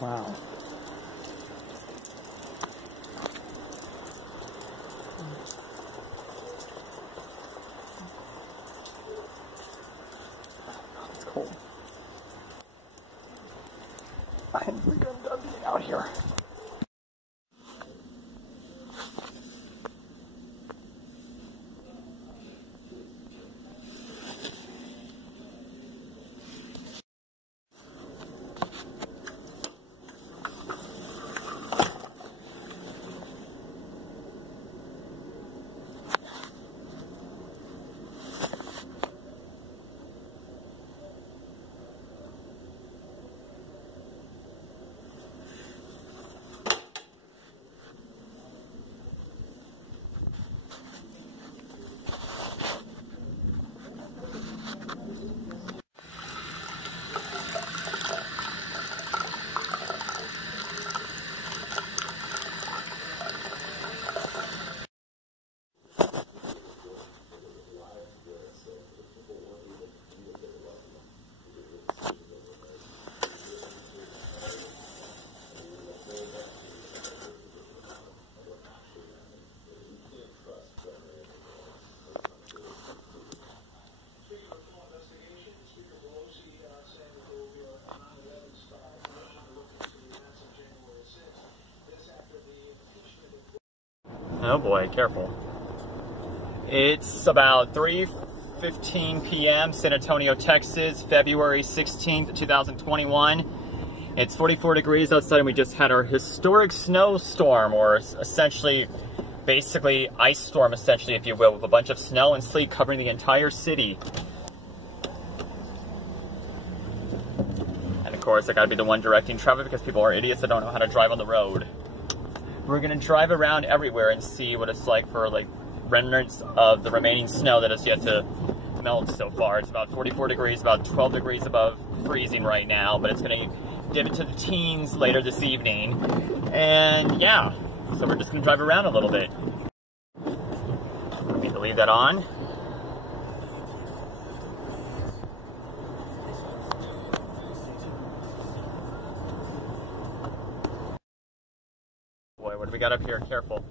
Wow. It's cold. I think I'm done being out here. Oh boy, careful. It's about 3:15 p.m. San Antonio, Texas, February 16th, 2021. It's 44 degrees outside and we just had our historic snowstorm, or essentially, basically ice storm, essentially, if you will, with a bunch of snow and sleet covering the entire city. And of course, I gotta be the one directing traffic because people are idiots that don't know how to drive on the road. We're gonna drive around everywhere and see what it's like for like remnants of the remaining snow that has yet to melt so far. It's about 44 degrees, about 12 degrees above freezing right now, but it's gonna dip into the teens later this evening. And yeah, so we're just gonna drive around a little bit. I need to leave that on. Boy, what do we got up here? Careful.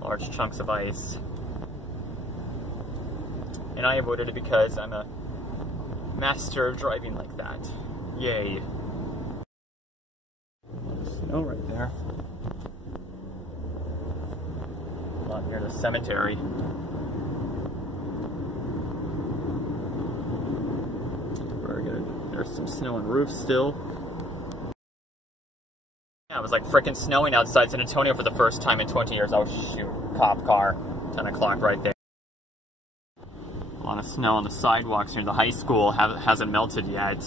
Large chunks of ice. And I avoided it because I'm a master of driving like that. Yay. Snow right there. A lot near the cemetery. Very good. There's some snow on roofs still. Yeah, it was like frickin' snowing outside San Antonio for the first time in 20 years. Oh shoot, cop car, 10 o'clock right there. A lot of snow on the sidewalks near the high school hasn't melted yet.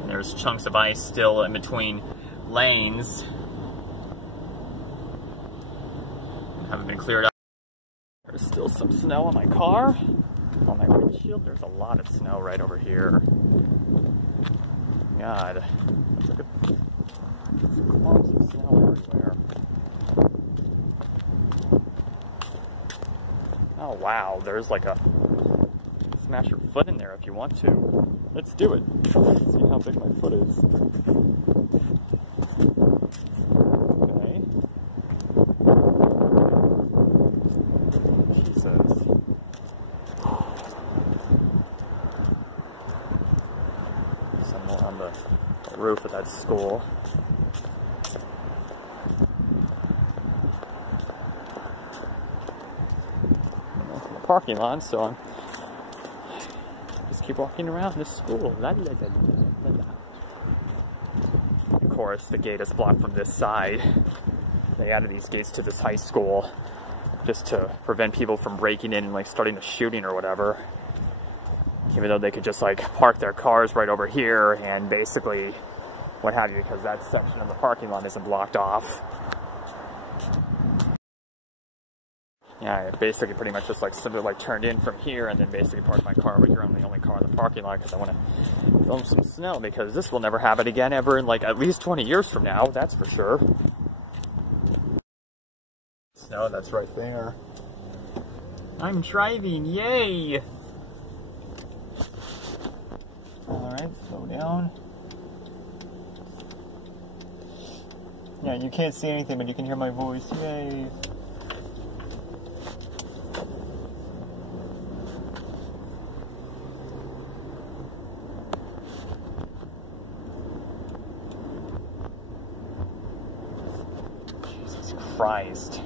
And there's chunks of ice still in between lanes. Haven't been cleared up. There's still some snow on my car. On my windshield, there's a lot of snow right over here. God, that's like a clumps of snow everywhere. Oh wow, there's like a smash your foot in there if you want to. Let's do it. Let's see how big my foot is. Okay. Jesus. Somewhere on the roof of that school. Parking lot, so I'm just keep walking around this school. La, la, la, la, la. Of course, the gate is blocked from this side. They added these gates to this high school just to prevent people from breaking in and like starting a shooting or whatever. Even though they could just like park their cars right over here and basically what have you, because that section of the parking lot isn't blocked off. Yeah, I basically pretty much just like simply like turned in from here and then basically parked my car over here. I'm the only car in the parking lot because I want to film some snow, because this will never happen again ever in like at least 20 years from now, that's for sure. Snow, that's right there. I'm driving, yay! Alright, slow down. Yeah, you can't see anything, but you can hear my voice, yay! Christ.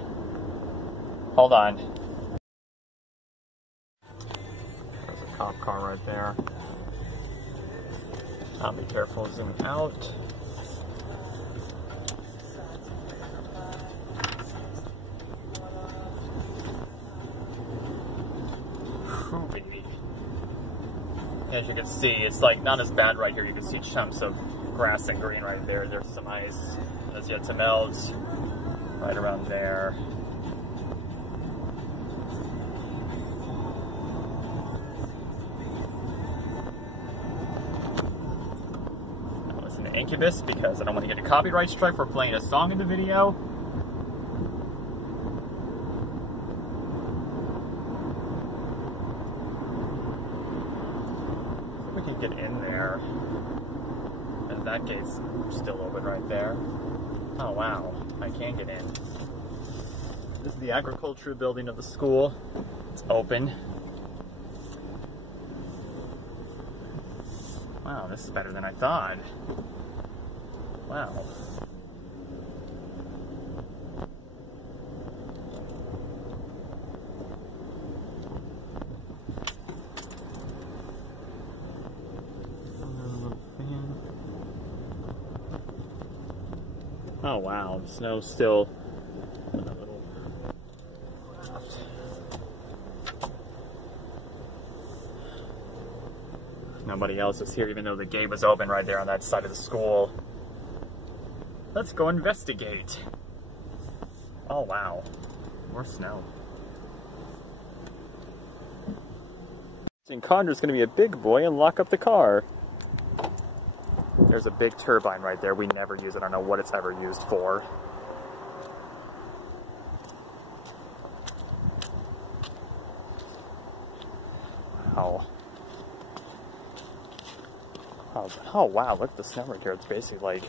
Hold on. There's a cop car right there. I'll be careful zooming out. Whew, baby. As you can see, it's like not as bad right here. You can see chunks of grass and green right there. There's some ice that's yet to melt. Right around there. I listen to Incubus because I don't want to get a copyright strike for playing a song in the video. We can get in there. And that gate's still open right there. Oh wow, I can get in. This is the agriculture building of the school. It's open. Wow, this is better than I thought. Wow. Oh wow, the snow's still a little left. Nobody else is here, even though the gate was open right there on that side of the school. Let's go investigate. Oh wow, more snow. And Connor's gonna be a big boy and lock up the car. There's a big turbine right there. We never use it. I don't know what it's ever used for. Wow. Oh wow, look at the snow right here. It's basically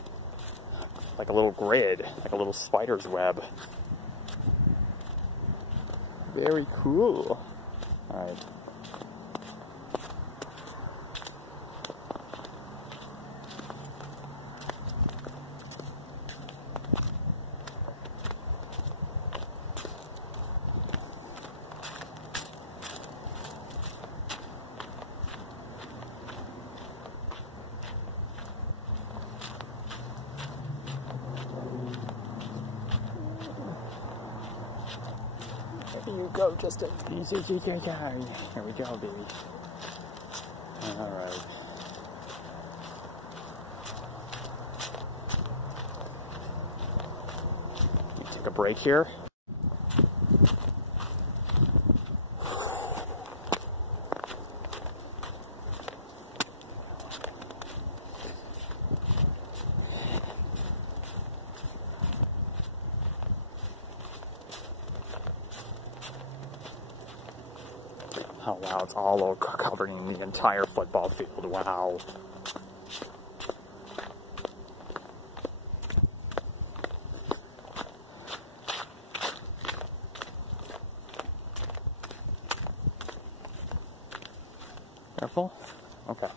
like a little grid, like a little spider's web. Very cool. Alright. Here you go, Justin. Here we go, baby. Alright. Take a break here. Oh wow, it's all over covering the entire football field. Wow. Careful. Okay.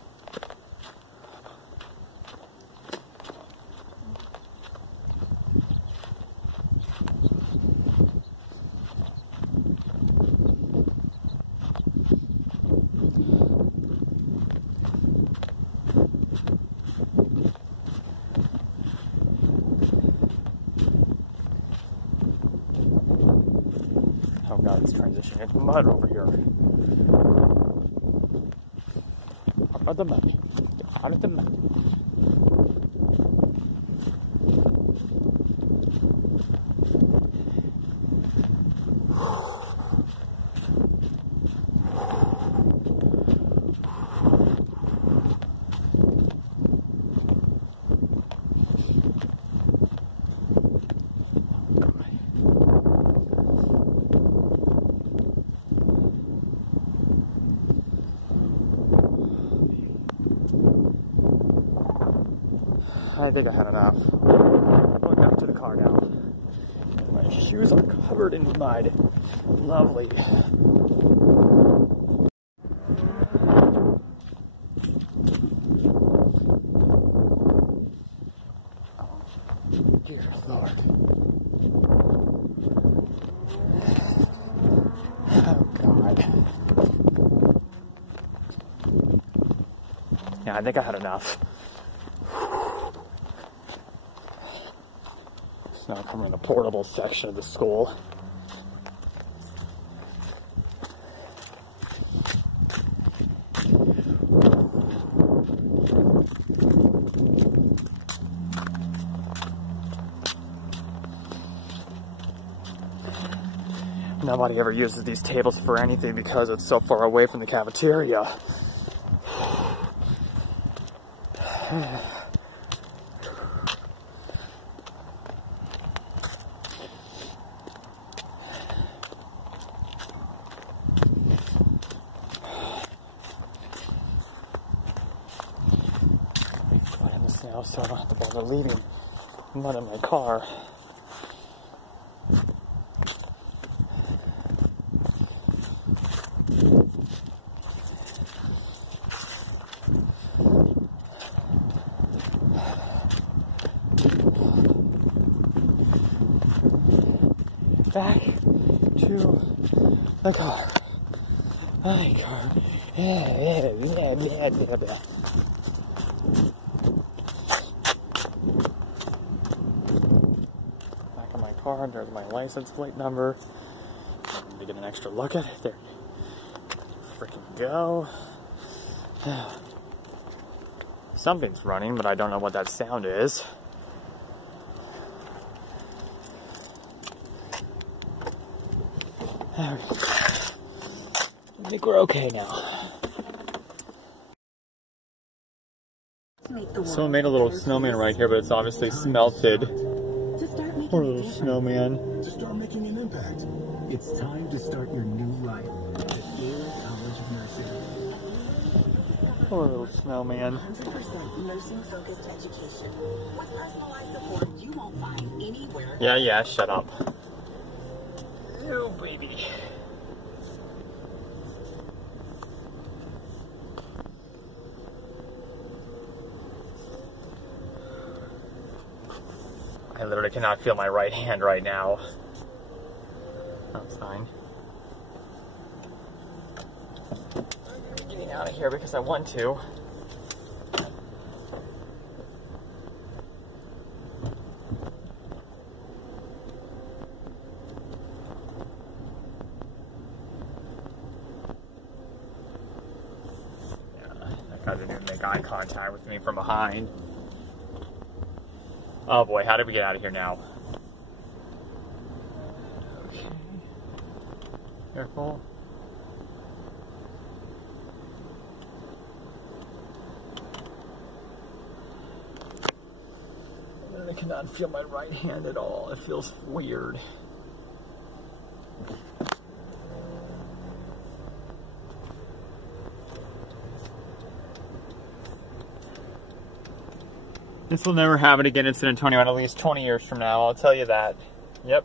Oh god, it's transitioning into mud over here. Out of the mud. Out of the mud. I think I had enough. Going back to the car now. My shoes are covered in mud. Lovely. Oh, dear Lord. Oh, God. Yeah, I think I had enough. Now covering the portable section of the school. Nobody ever uses these tables for anything because it's so far away from the cafeteria. Now, so I don't have to bother leaving mud in my car. Back to the car. My car. Yeah. Car, there's my license plate number. I'm going to get an extra look at it. There freaking go. Something's running, but I don't know what that sound is. There we go. I think we're okay now. Someone made a little snowman right here, but it's obviously smelted. Poor little snowman. To start making an impact. It's time to start your new life at Galen College of Nursing. Poor little snowman. 100% nursing-focused education. With personalized support you won't find anywhere. Yeah, shut up. Oh, baby. I literally cannot feel my right hand right now. That's fine. I'm getting out of here because I want to. That guy didn't even make eye contact with me from behind. Oh boy, how did we get out of here now? Okay. Careful. I cannot feel my right hand at all. It feels weird. This will never happen again in San Antonio in at least 20 years from now, I'll tell you that. Yep.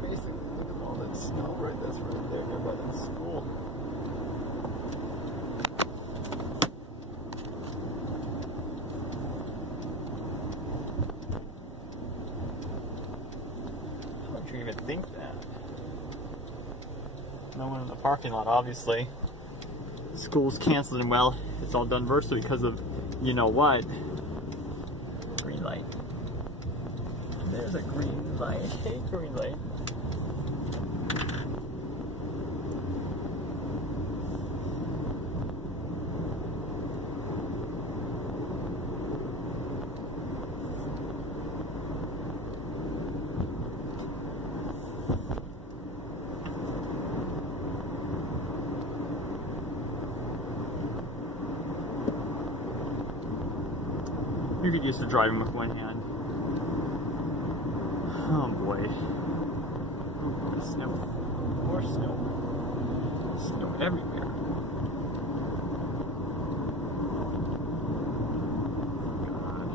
Basically, look at all that snow right there by that school. How would you even think that? No one in the parking lot, obviously. School's canceled, and well, it's all done virtually because of you know what. Green light. There's a green light. Hey, green light. You could used to driving with one hand. Oh boy. Oh boy, snow. More snow. Snow everywhere. God.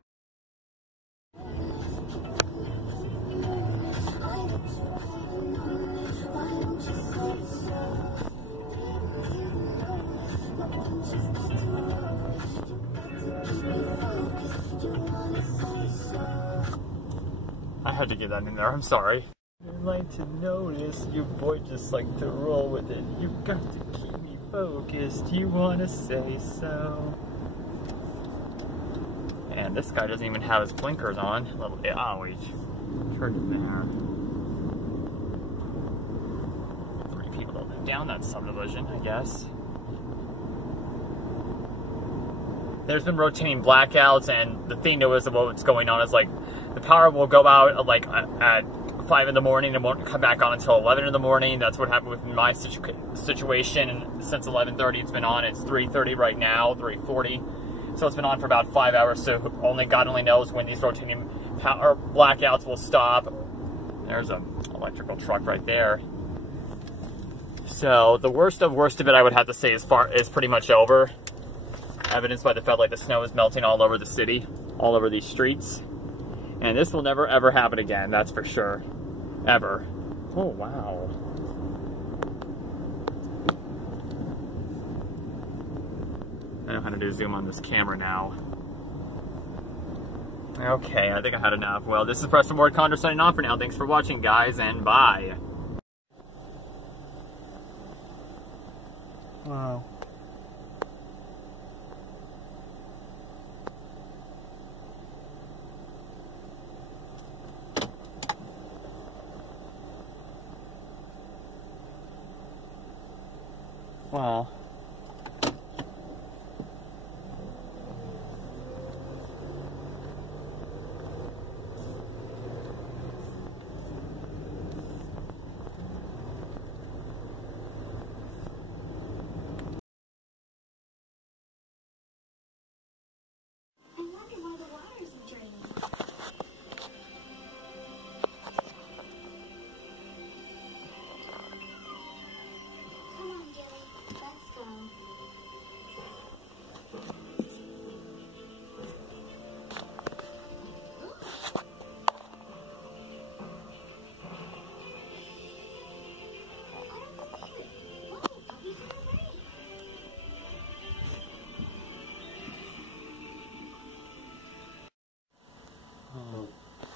I had to get that in there, I'm sorry. I'd like to notice you boy just like to roll with it. You got to keep me focused, you wanna say so. And this guy doesn't even have his blinkers on. Oh wait, turn it there. 3 people don't live down that subdivision, I guess. There's been rotating blackouts, and the thing to us about what's going on is like the power will go out like at 5 in the morning and won't come back on until 11 in the morning. That's what happened with my situation. And since 11:30, it's been on. It's 3:30 right now, 3:40. So it's been on for about 5 hours. So God only knows when these rotating power blackouts will stop. There's an electrical truck right there. So the worst of it, I would have to say, is pretty much over. Evidenced by the fact like the snow is melting all over the city, all over these streets. And this will never ever happen again, that's for sure. Ever. Oh, wow. I know how to do zoom on this camera now. Okay, I think I had enough. Well, this is Preston Ward Condor signing off for now. Thanks for watching, guys, and bye. Wow. Wow.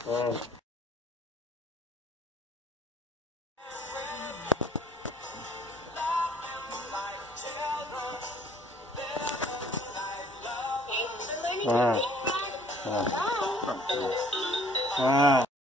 Oh. Wow. Wow. Wow.